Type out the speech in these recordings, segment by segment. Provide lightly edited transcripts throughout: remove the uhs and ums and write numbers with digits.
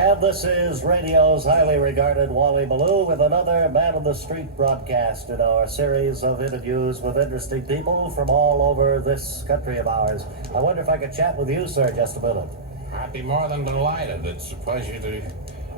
And this is radio's highly regarded Wally Ballou with another Man on the Street broadcast in our series of interviews with interesting people from all over this country of ours. I wonder if I could chat with you, sir, just a minute. I'd be more than delighted. It's a pleasure to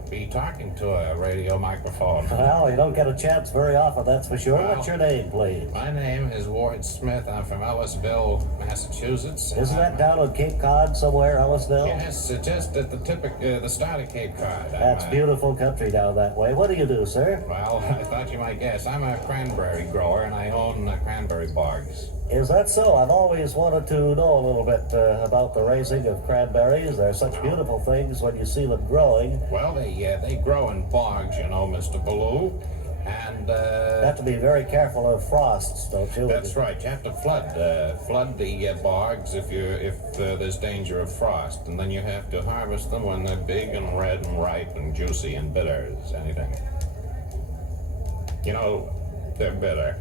be talking to a radio microphone. Well, you don't get a chance very often, that's for sure. Well, what's your name, please? My name is Ward Smith. I'm from Ellisville, Massachusetts. Isn't that down on Cape Cod somewhere, Ellisville? Yes, just at the start of Cape Cod. That's beautiful country down that way. What do you do, sir? Well, I thought you might guess. I'm a cranberry grower, and I own cranberry bogs. Is that so? I've always wanted to know a little bit about the raising of cranberries. They're such beautiful things when you see them growing. Well, they grow in bogs, you know, Mr. Ballou. And you have to be very careful of frosts, don't you? That's right. You have to flood the bogs if there's danger of frost, and then you have to harvest them when they're big and red and ripe and juicy and bitter as anything. You know, they're bitter.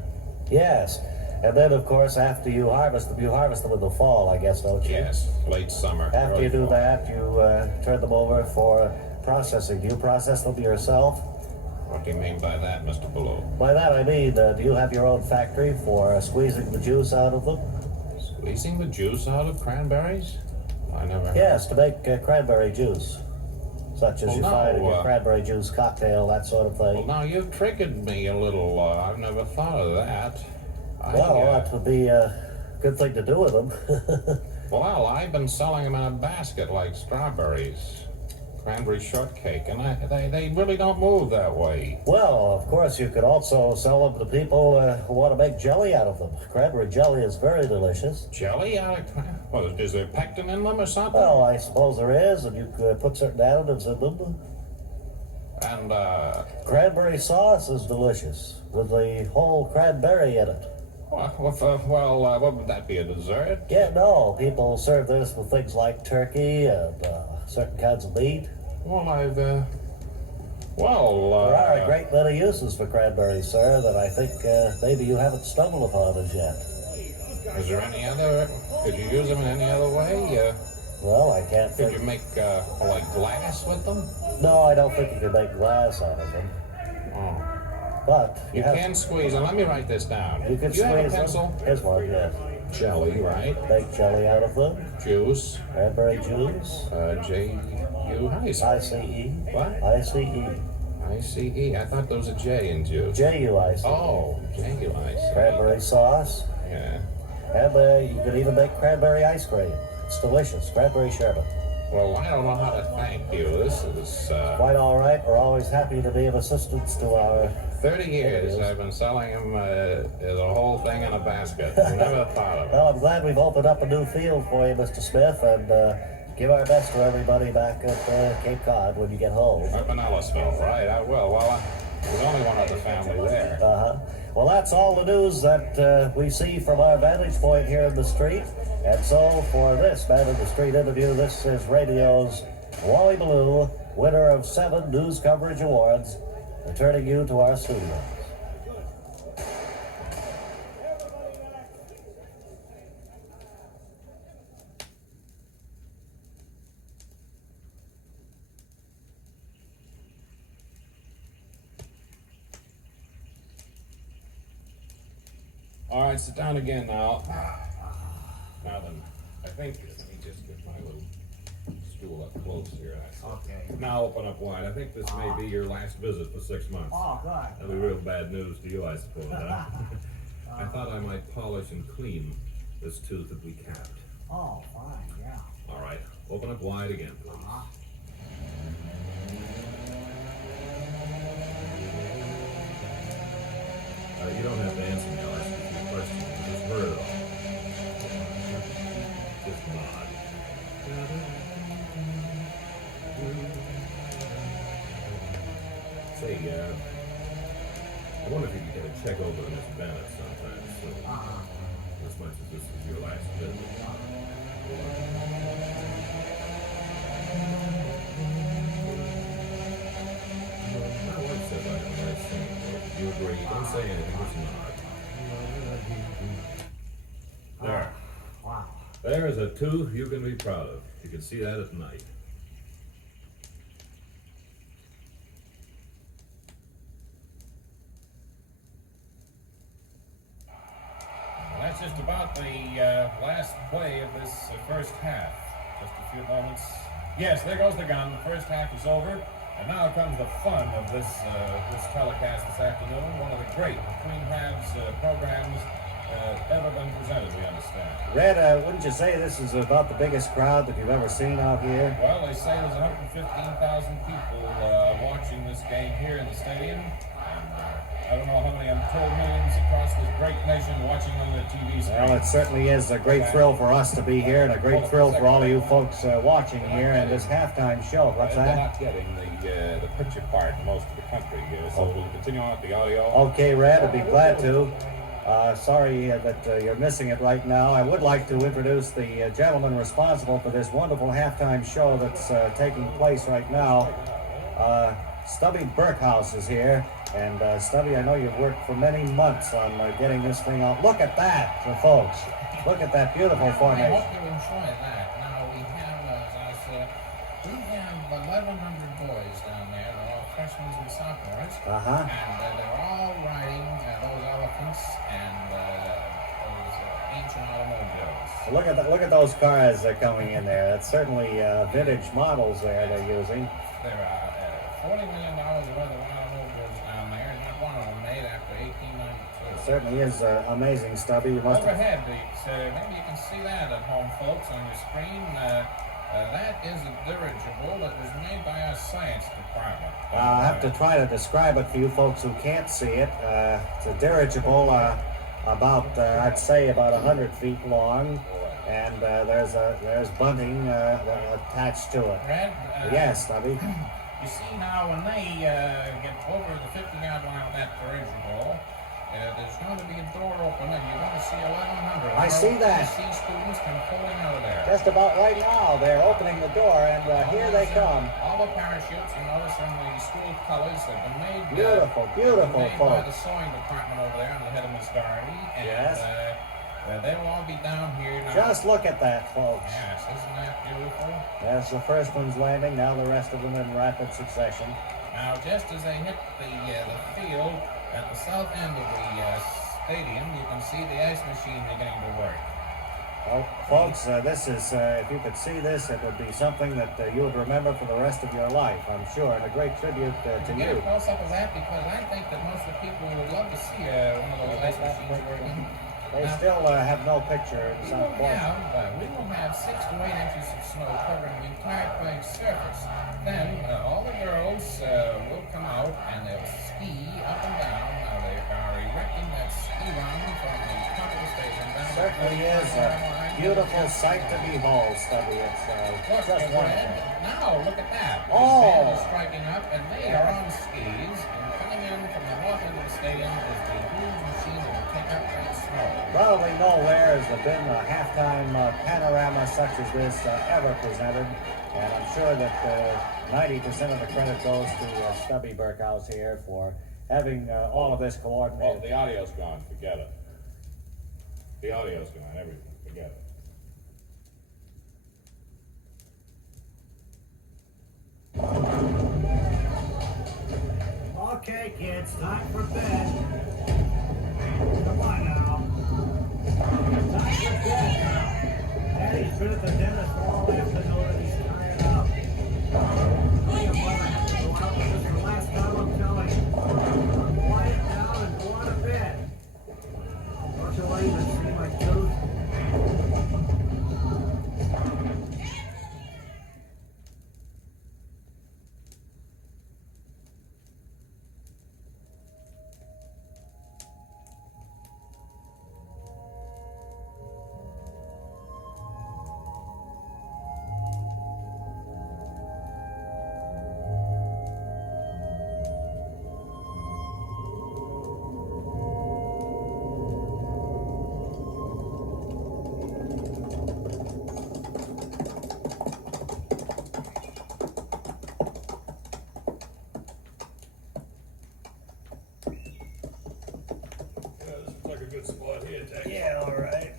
Yes. And then, of course, after you harvest them in the fall, I guess, don't you? Yes, late summer. After you do that, you turn them over for processing. Do you process them yourself? What do you mean by that, Mr. Ballou? By that I mean, do you have your own factory for squeezing the juice out of them? Squeezing the juice out of cranberries? I never... Yes, to make cranberry juice. Such as you find in your cranberry juice cocktail, that sort of thing. Well, now, you've triggered me a little. I've never thought of that. Well, that would be a good thing to do with them. Well, I've been selling them in a basket like strawberries, cranberry shortcake, and they really don't move that way. Well, of course, you could also sell them to people who want to make jelly out of them. Cranberry jelly is very delicious. Jelly out of cranberry? Well, is there pectin in them or something? Well, I suppose there is, and you could put certain additives in them. And, cranberry sauce is delicious, with the whole cranberry in it. Well, what would that be, a dessert? Yeah, no. People serve this with things like turkey and certain kinds of meat. Well, there are a great many uses for cranberries, sir, that I think maybe you haven't stumbled upon as yet. Is there any other... Could you use them in any other way? Well, I can't think... Could you make, like, glass with them? No, I don't think you can make glass out of them. Oh. But you can squeeze them. Let me write this down. You can squeeze have a pencil? Them. Here's one, yes. Jelly, right? Make jelly out of them. Juice. Cranberry juice. J-U, how do you say? I-C-E. What? I-C-E. I-C-E. I thought there was a J in juice. J-U-I-C-E. Oh, J-U-I-C-E. Cranberry sauce. Yeah. And you can even make cranberry ice cream. It's delicious. Cranberry sherbet. Well, I don't know how to thank you. This is... Quite all right. We're always happy to be of assistance to our... 30 years I've been selling them the whole thing in a basket. I never thought of it. Well, I'm glad we've opened up a new field for you, Mr. Smith, and give our best to everybody back at Cape Cod when you get home. Up in Ellisville, right? I will. Well, there's only one other family there. Uh-huh. Well, that's all the news that we see from our vantage point here in the street. And so, for this Man in the Street interview, this is radio's Wally Ballou, winner of 7 News Coverage Awards, returning you to our studios. All right, sit down again now. Now then, I think, let me just get my little stool up close here. Okay. Now open up wide. I think this may be your last visit for 6 months. Oh, good. That'll be real bad news to you, I suppose, huh? I thought I might polish and clean this tooth that we capped. Oh, fine, yeah. All right, open up wide again, please. You don't have to answer me. I'll ask you a few questions. Just heard it all. Just nod. Say, I wonder if you could get a check over to Miss Bennett sometime soon. As much as this is your last visit. My wife says I have a nice singing voice. You agree? Don't say anything, just nod. There. Wow. There is a tooth you can be proud of. You can see that at night. just about the last play of this first half. Just a few moments. Yes, there goes the gun. The first half is over. And now comes the fun of this telecast this afternoon. One of the great between halves programs ever been presented, we understand. Red, wouldn't you say this is about the biggest crowd that you've ever seen out here? Well, they say there's 115,000 people watching this game here in the stadium. I don't know how many untold millions across this great nation watching on the TV screen. Well, it certainly is a great thrill for us to be here and a great thrill for all of you folks watching here and this halftime show. What's They're that? not getting the picture part in most of the country here, so we'll continue on with the audio. Okay, Red, I'd be glad to. Sorry that you're missing it right now. I would like to introduce the gentleman responsible for this wonderful halftime show that's taking place right now. Stubby Burkhouse is here. And Stubby, I know you've worked for many months on getting this thing out. Look at that, folks. Look at that beautiful formation. I hope you enjoy that. Now we have, as I said, we have 1,100 boys down there. They're all freshmen and sophomores. Uh-huh. And they're all riding those elephants and those ancient automobiles. Look at those cars that are coming in there. That's certainly vintage models there they're using. There are $40 million worth of automobiles down there, and not one of them made after 1892. It certainly is amazing, Stubby. You must have... Overhead, maybe you can see that at home, folks, on your screen. That is a dirigible that was made by our science department. I'll have to try to describe it for you folks who can't see it. It's a dirigible about, I'd say, about 100 feet long. And there's bunting attached to it. Red? Yes, Stubby. You see now, when they get over the 50-yard line with that dirigible, there's going to be a door open, and you're going to see 1,100. I see that. You see students come pulling out of there. Just about right now, they're opening the door, and here they come. All the parachutes, you notice, in the school colors have been made. Beautiful, beautiful, made by folks. the sewing department over there on the head of Miss Doherty. And, Yes. They will all be down here now. Just look at that, folks. Yes, isn't that beautiful? Yes, the first one's landing, now the rest of them in rapid succession. Now, just as they hit the field at the south end of the stadium, you can see the ice machine beginning to work. Well, folks, this is, if you could see this, it would be something that you would remember for the rest of your life, I'm sure, and a great tribute to Get you. a close-up of that, because I think that most of the people would love to see one of those ice machines working. They still have no picture in South Boston. Yeah, we will have 6 to 8 inches of snow covering the entire playing surface. Then all the girls will come out and they'll ski up and down. They are erecting that ski run from the top of the stadium down. Certainly is a beautiful sight to behold, Stubby. It's Look, just wonderful. now look at that. The Oh. band is striking up, and they are on skis. And coming in from the north end of the stadium is the huge machine that will take up that snow. Probably nowhere has there been a halftime panorama such as this ever presented, and I'm sure that 90% of the credit goes to Stubby Burkhouse here for having all of this Well, coordinated. the audio's gone. Forget it. The audio's gone. Everything. Forget it. Okay, kids, time for bed. Come on now. Time for bed now. Daddy's been at the dentist all afternoon and he's tired out. Me and Mother have to go out. This is the last time I'm telling you. Quiet down and go on to bed. Don't you even see my tooth? Like a good spot here, Tech. Yeah, all right.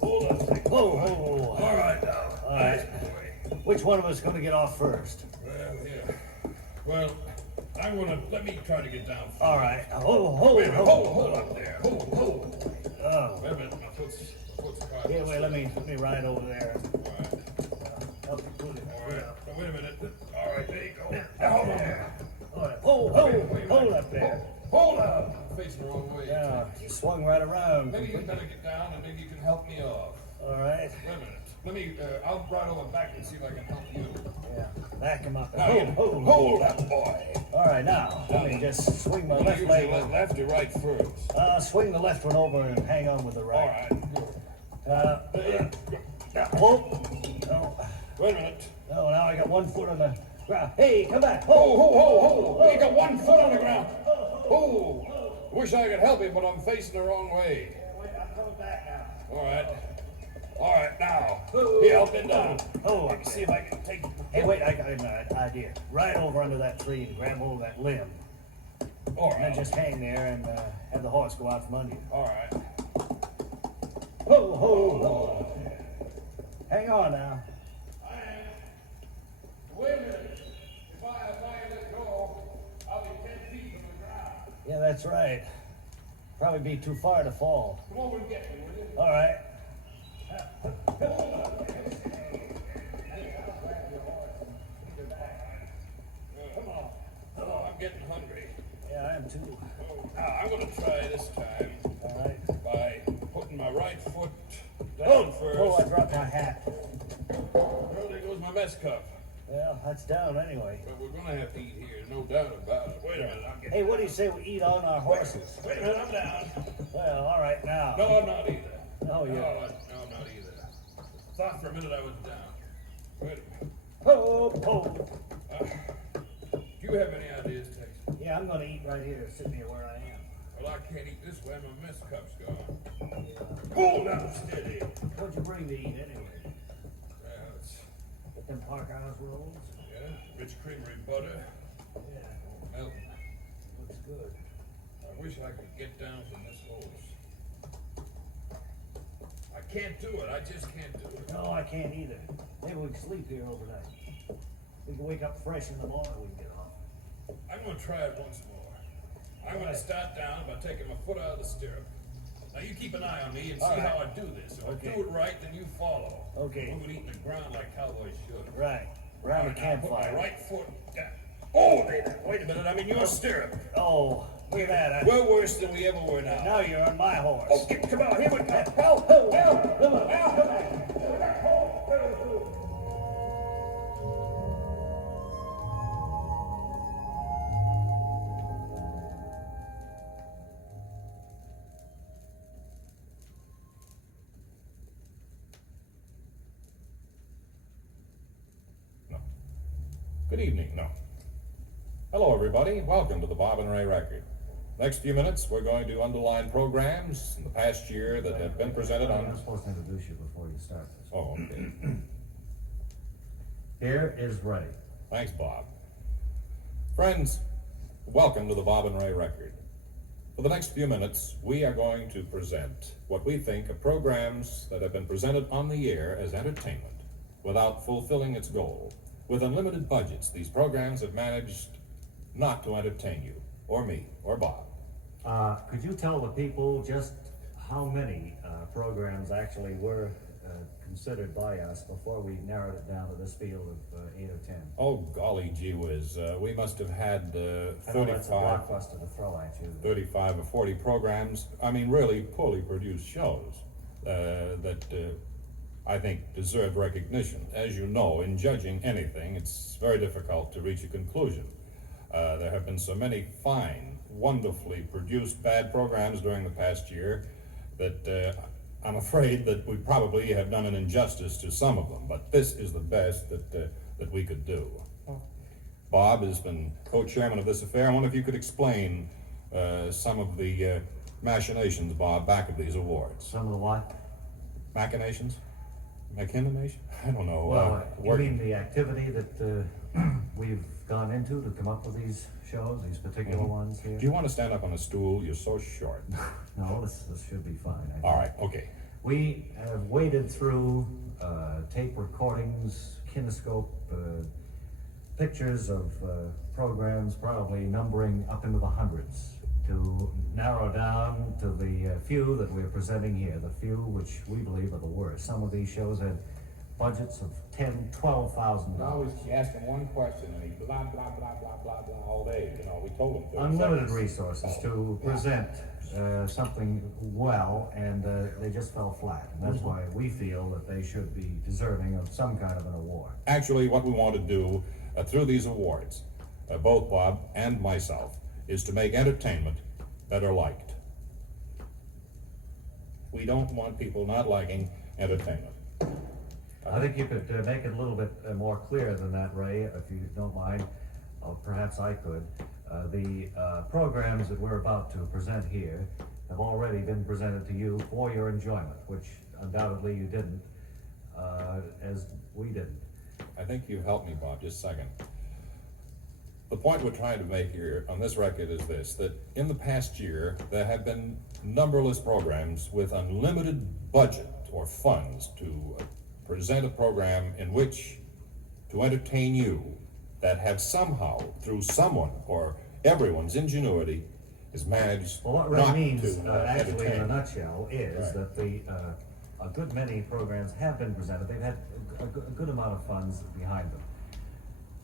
Hold on a second. Whoa. All right now. All right. Nice boy. Which one of us is going to get off first? Well, yeah. Well, let me try to get down. All right. Hold Wait a minute. Hold up there. Hold. Oh. Wait a minute, my foot's caught. Here, wait, let me ride over there. All right. Help you put it. All right. Now, wait a minute. All right, there you go. Now, there. All right. Hold up there. Hold up. I'm facing the wrong way. Yeah, you swung right around. Maybe you better get down and maybe you can help me off. All right. Wait a minute. Let me, I'll ride over back and see if I can help you. Yeah, back him up. Now, hold up, boy. All right, now, let me just swing my left leg. Left or right first? Swing the left one over and hang on with the All right. right. Now, whoa. No, Wait a minute. no, now I got 1 foot on the ground. Hey, come back. Ho! You got 1 foot on the ground. Oh! Wish I could help you, but I'm facing the wrong way. Wait, I'm coming back now. All right, now. Here, I'll bend down. Oh, See if I can take. hey, wait, I got an idea. Right over under that tree and grab hold of that limb. All And then right. just hang there and have the horse go out from under you. All right. Ho! Hang on now. Wait a minute. If I let go, I'll be 10 feet from the ground. Yeah, that's right. Probably be too far to fall. Come over and get me, will you? All right. Come on. Oh, I'm getting hungry. Yeah, I am too. Now, I'm gonna try this time All right. by putting my right foot down Oh, first. I dropped my hat. Well, there goes my mess cup. Well, that's down anyway. But we're gonna have to eat here, no doubt about it. Wait a minute, I'm getting. Hey, what do you say we eat on our horses? Wait a minute, I'm down. Well, all right now. No, I'm not either. Oh, yeah. No, I'm not either. Thought for a minute I was down. Wait a minute. Ho! Do you have any ideas, Tex? Yeah, I'm gonna eat right here, sitting here where I am. Well, I can't eat this way. My mess cup's gone. Hold on steady. What'd you bring to eat anyway? Well, it's, Get them Park House rolls? yeah, rich creamery butter, Yeah, milk. looks good. I wish I could get down from this horse. I can't do it. I just can't do it. No, I can't either. Maybe we can sleep here overnight. We can wake up fresh in the morning, we can get off. I'm gonna try it once more. I'm gonna start down by taking my foot out of the stirrup. Now you keep an eye on me and see All right. how I do this. If Okay. I do it right, then you follow. Okay. We would eat the ground like cowboys should. Right, round the All right, now put my campfire. right foot down. Oh, wait a minute. I'm in your stirrup. Oh, look at that. We're worse than we ever were now. Now you're on my horse. Okay, come on, here we go. Help! Come on! Come on! No. Good evening. No. Hello, everybody. Welcome to the Bob and Ray Record. Next few minutes, we're going to underline programs in the past year that have been presented I'm on. supposed to introduce you before you start this. Oh, okay. Here is Ray. Thanks, Bob. Friends, welcome to the Bob and Ray Record. For the next few minutes, we are going to present what we think are programs that have been presented on the air as entertainment without fulfilling its goal. With unlimited budgets, these programs have managed not to entertain you, or me, or Bob. Could you tell the people just how many programs actually were considered by us before we narrowed it down to this field of 8 or 10? Oh, golly gee whiz, we must have had I know that's a 35, blockbuster to throw at you. 35 or 40 programs, I mean really poorly produced shows that I think deserve recognition. As you know, in judging anything, it's very difficult to reach a conclusion. There have been so many fine, wonderfully produced bad programs during the past year that I'm afraid that we probably have done an injustice to some of them, but this is the best that we could do. Bob has been co-chairman of this affair. I wonder if you could explain some of the machinations, Bob, back of these awards. Some of the what? Machinations? Machination? I don't know. Well, you word- mean the activity that we've gone into to come up with these shows, these particular ones here? Do you want to stand up on a stool? You're so short. No, this should be fine. I think. All right, okay. We have waded through tape recordings, kinescope, pictures of programs, probably numbering up into the hundreds, to narrow down to the few that we're presenting here, the few which we believe are the worst. Some of these shows had budgets of $10,000, $12,000. Always ask him one question and he blah, blah, blah, blah, blah, blah all day. You know, we told him 30 Unlimited seconds. resources to present something well, and they just fell flat. And that's why we feel that they should be deserving of some kind of an award. Actually, what we want to do through these awards, both Bob and myself, is to make entertainment better liked. We don't want people not liking entertainment. I think you could make it a little bit more clear than that, Ray, if you don't mind. Perhaps I could. The programs that we're about to present here have already been presented to you for your enjoyment, which undoubtedly you didn't, as we didn't. I think you've helped me, Bob, just a second. The point we're trying to make here on this record is this, that in the past year, there have been numberless programs with unlimited budget or funds to present a program in which to entertain you that have somehow, through someone or everyone's ingenuity, is managed Well, what Ray not means, to actually, in a entertain. nutshell, is Right. that a good many programs have been presented. They've had a good amount of funds behind them.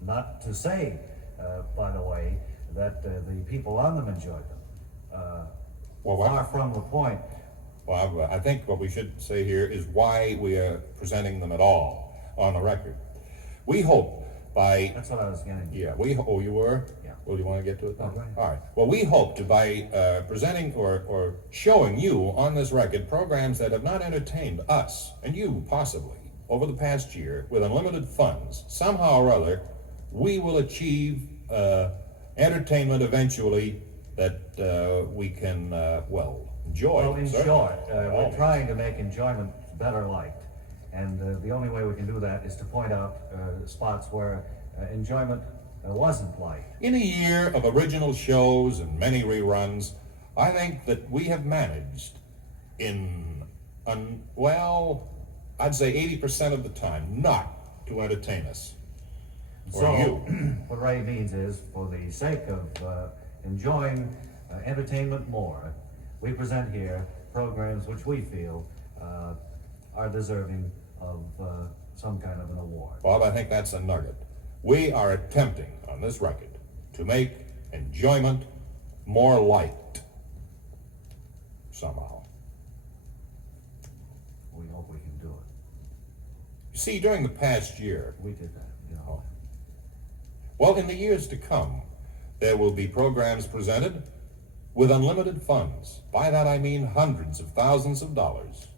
Not to say, by the way, that the people on them enjoyed them. Far from the point. Well, I think what we should say here is why we are presenting them at all on the record. We hope by, That's what I was getting. yeah, oh, you were? Yeah. Well, do you want to get to it then? Oh, go ahead. All right. Well, we hope to, by presenting or showing you on this record programs that have not entertained us, and you possibly, over the past year, with unlimited funds, somehow or other, we will achieve entertainment eventually that we can, enjoy. Well, in certainly. short, By all we're means. trying to make enjoyment better liked. And the only way we can do that is to point out spots where enjoyment wasn't liked. In a year of original shows and many reruns, I think that we have managed I'd say 80% of the time not to entertain us. Or So, you. what Ray means is, for the sake of enjoying entertainment more, we present here programs which we feel are deserving of some kind of an award. Bob, I think that's a nugget. We are attempting on this record to make enjoyment more liked somehow. We hope we can do it. You see, during the past year, We did that, you know. well, in the years to come, there will be programs presented with unlimited funds. By that I mean hundreds of thousands of dollars.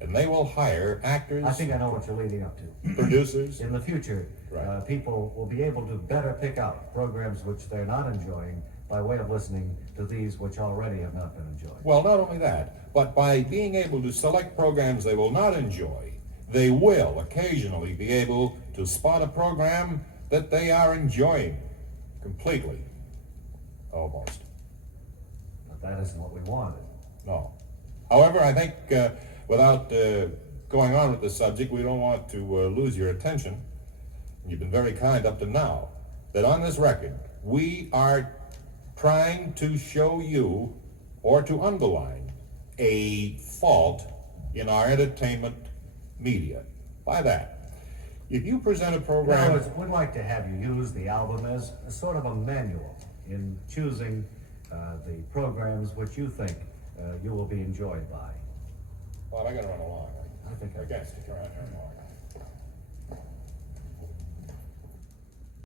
And they will hire actors, I think I know what you're leading up to. producers. In the future, Right. people will be able to better pick out programs which they're not enjoying by way of listening to these which already have not been enjoyed. Well, not only that, but by being able to select programs they will not enjoy, they will occasionally be able to spot a program that they are enjoying completely. Almost. But that isn't what we wanted. No. However, I think without going on with the subject, we don't want to lose your attention. You've been very kind up to now. That on this record, we are trying to show you or to underline a fault in our entertainment media. By that, if you present a In other program... words, we'd like to have you use the album as a sort of a manual in choosing the programs which you think you will be enjoyed by. Well, I gotta run along. I think I I gotta stick around here more.